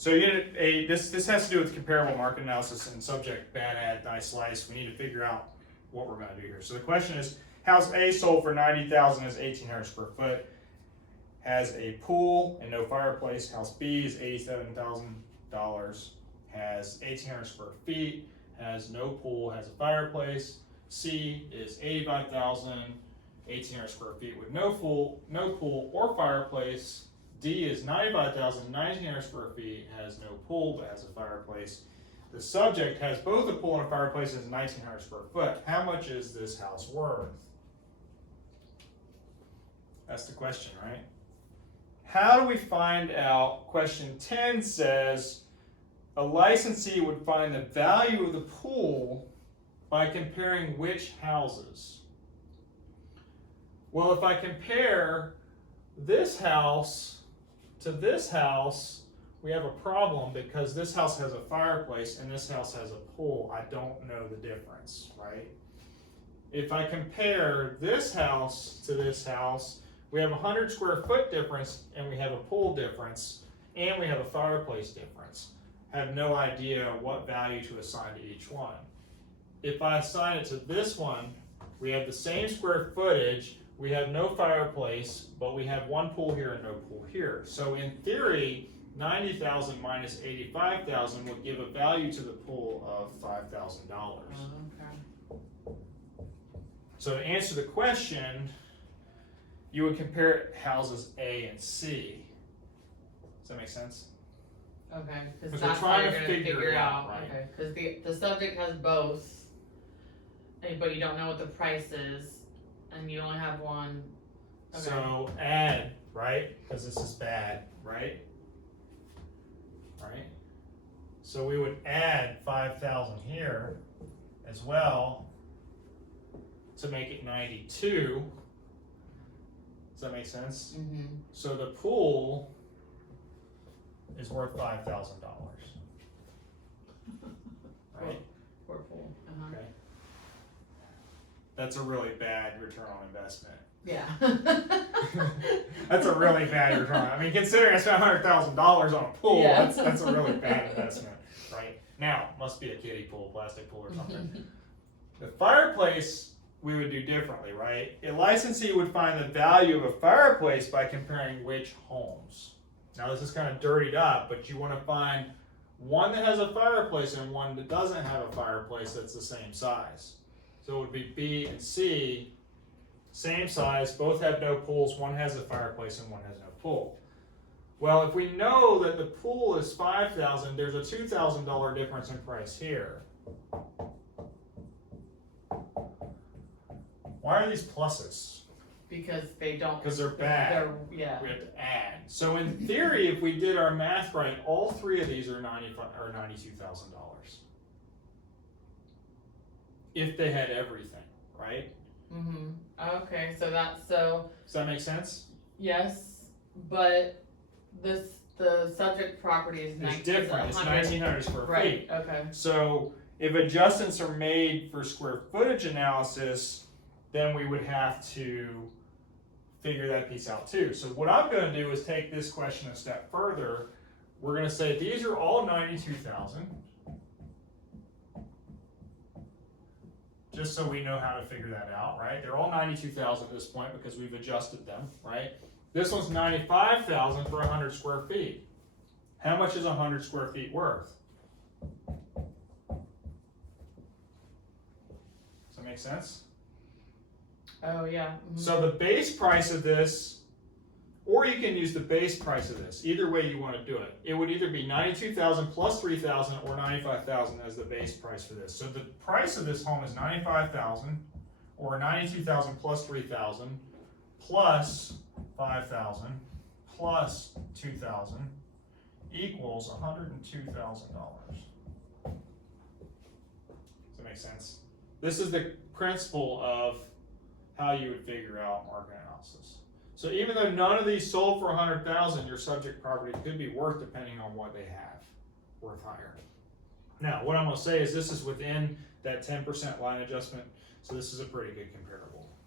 So this has to do with comparable market analysis and subject bad ad, nice slice. We need to figure out what we're going to do here. So the question is, house A sold for $90,000 is 1,800 square foot, has a pool and no fireplace. House B is $87,000, has 1,800 square feet, has no pool, has a fireplace. C is 85,000, 1,800 square feet with no pool or fireplace. D is 95,000, 1,900 square feet, has no pool but has a fireplace. The subject has both a pool and a fireplace and is 1,900 square foot. How much is this house worth? That's the question, right? How do we find out? Question 10 says a licensee would find the value of the pool by comparing which houses? Well, if I compare this house to this house, we have a problem because this house has a fireplace and this house has a pool. I don't know the difference, right? If I compare this house to this house, we have a 100 square foot difference and we have a pool difference and we have a fireplace difference. I have no idea what value to assign to each one. If I assign it to this one, we have the same square footage, we have no fireplace, but we have one pool here and no pool here. So in theory, 90,000 minus 85,000 would give a value to the pool of $5,000. Okay. So to answer the question, you would compare houses A and C. Does that make sense? Okay, because Because we're that's how trying you're to gonna figure figure it out, out. right? Okay, because the subject has both, but you don't know what the price is, and you only have one. Okay. So add, right? Because this is bad, right? Right? So we would add 5,000 here as well to make it 92. Does that make sense? Mm-hmm. So the pool is worth $5,000. Right? Poor pool. Uh-huh. Okay. That's a really bad return on investment. Yeah. That's a really bad return. I mean, considering I spent $100,000 on a pool, Yeah. that's a really bad investment, right? Now, must be a kiddie pool, plastic pool or something. The fireplace, we would do differently, right? A licensee would find the value of a fireplace by comparing which homes. Now, this is kind of dirtied up, but you want to find one that has a fireplace and one that doesn't have a fireplace that's the same size. So it would be B and C, same size, both have no pools, one has a fireplace and one has no pool. Well, if we know that the pool is $5,000, there's a $2,000 difference in price here. Why are these pluses? Because they don't. Because they're bad. Yeah. We have to add. So in theory, if we did our math right, all three of these are $92,000. If they had everything, right? Mm-hmm. Okay, so that's so. Does that make sense? Yes, but the subject property is It's different. It's 1,900 square feet. Right. Okay. So if adjustments are made for square footage analysis, then we would have to figure that piece out too. So what I'm going to do is take this question a step further. We're going to say these are all 92,000. Just so we know how to figure that out, right? They're all 92,000 at this point because we've adjusted them, right? This one's 95,000 for 100 square feet. How much is 100 square feet worth? Does that make sense? Oh yeah. Mm-hmm. So the base price of this, or you can use the base price of this. Either way you want to do it. It would either be 92,000 plus 3,000 or 95,000 as the base price for this. So the price of this home is 95,000 or 92,000 plus 3,000 plus 5,000 plus 2,000 equals $102,000. Does that make sense? This is the principle of how you would figure out market analysis. So even though none of these sold for 100,000, your subject property could be worth, depending on what they have, worth higher. Now, what I'm going to say is this is within that 10% line adjustment, so this is a pretty good comparable.